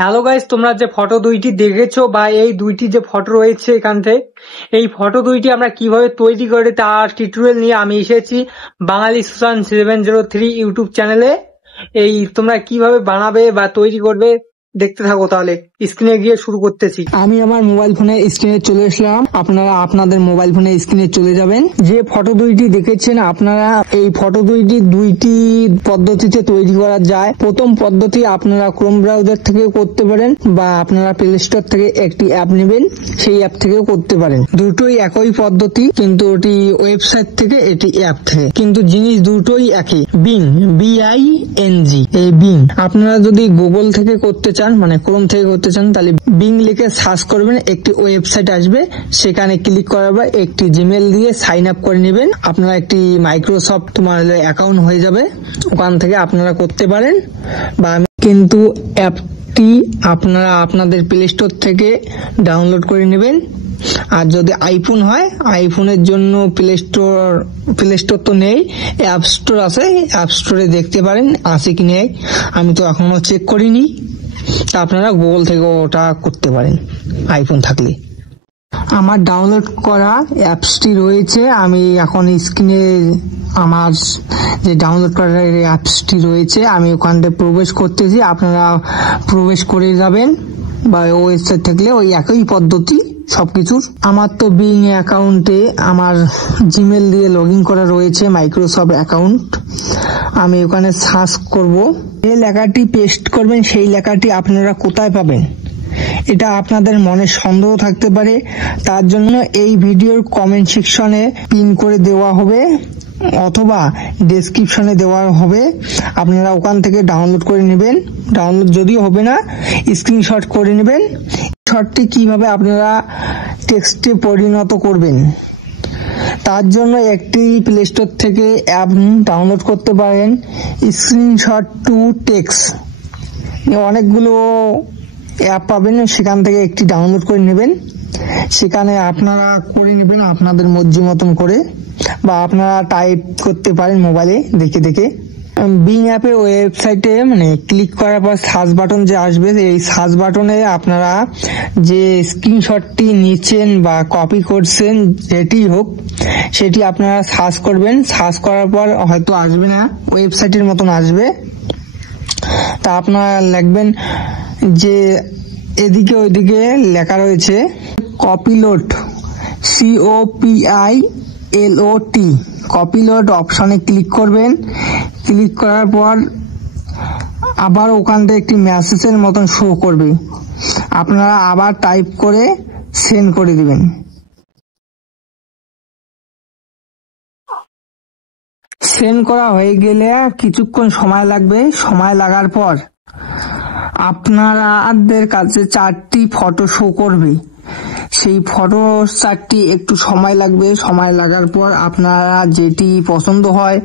Hello guys, তোমরা যে photo দুইটি দেখেছো বা এই দুইটি যে ফটো রয়েছে এখানে, এই ফটো দুইটি আমরা কিভাবে তৈরি করে তার টিউটোরিয়াল নিয়ে আমি এসেছি বাঙালি সুশান 703 ইউটিউব চ্যানেলে। এই তোমরা কিভাবে বানাবে বা তৈরি করবে দেখতে থাকো, তাহলে স্ক্রিনে গিয়ে শুরু করতেছি। আমি আমার মোবাইল ফোনে স্ক্রিনে চলে আসলাম, আপনারা আপনাদের মোবাইল ফোনে স্ক্রিনে চলে যাবেন। যে ফটো দুইটি দেখেছেন আপনারা, এই ফটো দুইটি পদ্ধতিতে তৈরি করা যায়। প্রথম পদ্ধতি আপনারা ক্রোম ব্রাউজার থেকে করতে পারেন বা আপনারা প্লে স্টোর থেকে একটি অ্যাপ নেবেন, সেই অ্যাপ থেকেও করতে পারেন। দুটোই একই পদ্ধতি, কিন্তু ওটি ওয়েবসাইট থেকে, এটি অ্যাপ থেকে, কিন্তু জিনিস দুটোই একই। বিং, BING, এই বিং। আপনারা যদি গুগল থেকে করতে চান, মানে ক্রোম থেকে করতে চান, তাহলে বিং লিখে সার্চ করবেন, একটি ওয়েবসাইট আসবে, সেখানে ক্লিক করার পর একটি জিমেল দিয়ে সাইন আপ করে নেবেন। আপনারা একটি মাইক্রোসফট তোমার অ্যাকাউন্ট হয়ে যাবে, ওখান থেকে আপনারা করতে পারেন। বা কিন্তু অ্যাপটি আপনারা আপনাদের প্লে স্টোর থেকে ডাউনলোড করে নেবেন। আর যদি আইফোন হয়, আইফোনের জন্য প্লে স্টোর তো নেই, অ্যাপ স্টোর আছে, অ্যাপ স্টোরে দেখতে পারেন আছে কি নেই। আমি তো এখনো চেক করিনি, তা আপনারা গুগল থেকে ওটা করতে পারেন আইফোন থাকলে। আমার ডাউনলোড করা অ্যাপসটি রয়েছে, আমি এখন স্ক্রিনে আমার যে ডাউনলোড করা অ্যাপসটি রয়েছে আমি ওখানে প্রবেশ করতেছি। আপনারা প্রবেশ করে যাবেন, বা ওয়েবসাইট থাকলে ওই একই পদ্ধতি সবকিছুর। আমার তো বিং অ্যাকাউন্টে আমার জিমেল দিয়ে লগ ইন করা রয়েছে, মাইক্রোসফট অ্যাকাউন্ট। আমি ওখানে সার্চ করব, যে লেখাটি পেস্ট করবেন সেই লেখাটি আপনারা কোথায় পাবেন, এটা আপনাদের মনে সন্দেহ থাকতে পারে। তার জন্য এই ভিডিওর কমেন্ট সেকশনে পিন করে দেওয়া হবে অথবা ডেসক্রিপশনে দেওয়া হবে, আপনারা ওখান থেকে ডাউনলোড করে নেবেন। ডাউনলোড যদিও হবে না, স্ক্রিনশট করে নেবেন। শটটি কিভাবে আপনারা টেক্সটে পরিণত করবেন, তার জন্য একটি প্লে স্টোর থেকে অ্যাপ ডাউনলোড করতে পারেন, স্ক্রিনশট টু টেক্সট। অনেকগুলো অ্যাপ পাবেন, সেখান থেকে একটি ডাউনলোড করে নেবেন। সেখানে আপনারা করে নেবেন আপনাদের মর্জি মতন করে, বা আপনারা টাইপ করতে পারেন মোবাইলে দেখে দেখে। বিং অ্যাপে ওয়েবসাইটে মানে ক্লিক করার পর সার্চ বাটন যে আসবে, এই সার্চ বাটনে আপনারা যে স্ক্রিনশটটি নিচ্ছেন বা কপি করছেন যেটি হোক, সেটি আপনারা সার্চ করবেন। সার্চ করার পর হয়তো আসবে না, ওয়েবসাইটের মতন আসবে। তা আপনারা লিখবেন যে এদিকে ওইদিকে লেখা রয়েছে কপিলোড, COPILOT, কপিলোড অপশনে ক্লিক করবেন। ক্লিক করার পর আবার ওখান থেকে একটি মেসেজের মতন শো করবে, আপনারা আবার টাইপ করে সেন্ড করে দিবেন। সেন্ড করা হয়ে গেলে কিছুক্ষণ সময় লাগবে। সময় লাগার পর আপনাদের কাছে 4টি ফটো শো করবে। সেই ফটো 4টি একটু সময় লাগবে। সময় লাগার পর আপনারা যেটি পছন্দ হয়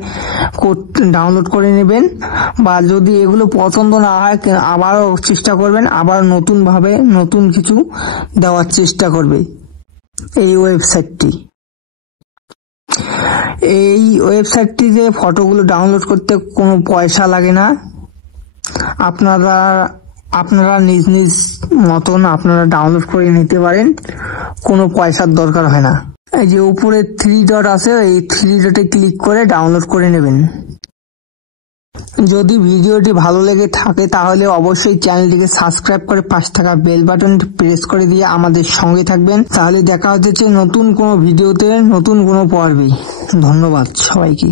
ডাউনলোড করে নেবেন, বা যদি এগুলো পছন্দ না হয় আবারও চেষ্টা করবেন, আবার নতুন ভাবে নতুন কিছু দেওয়ার চেষ্টা করবে এই ওয়েবসাইটটি। এই ওয়েবসাইটটিতে ফটোগুলো ডাউনলোড করতে কোনো পয়সা লাগে না। আপনারা নিজ নিজ মতন আপনারা ডাউনলোড করে নিতে পারেন, কোনো পয়সার দরকার হয় না। এই যে উপরে 3 ডট আছে, এই 3 ডটে ক্লিক করে ডাউনলোড করে নেবেন। যদি ভিডিওটি ভালো লেগে থাকে তাহলে অবশ্যই চ্যানেলটিকে সাবস্ক্রাইব করে পাশে থাকা বেল বাটনটি প্রেস করে দিয়ে আমাদের সঙ্গে থাকবেন। তাহলে দেখা হচ্ছে নতুন কোনো ভিডিওতে, নতুন কোনো পর্বে। ধন্যবাদ সবাইকে।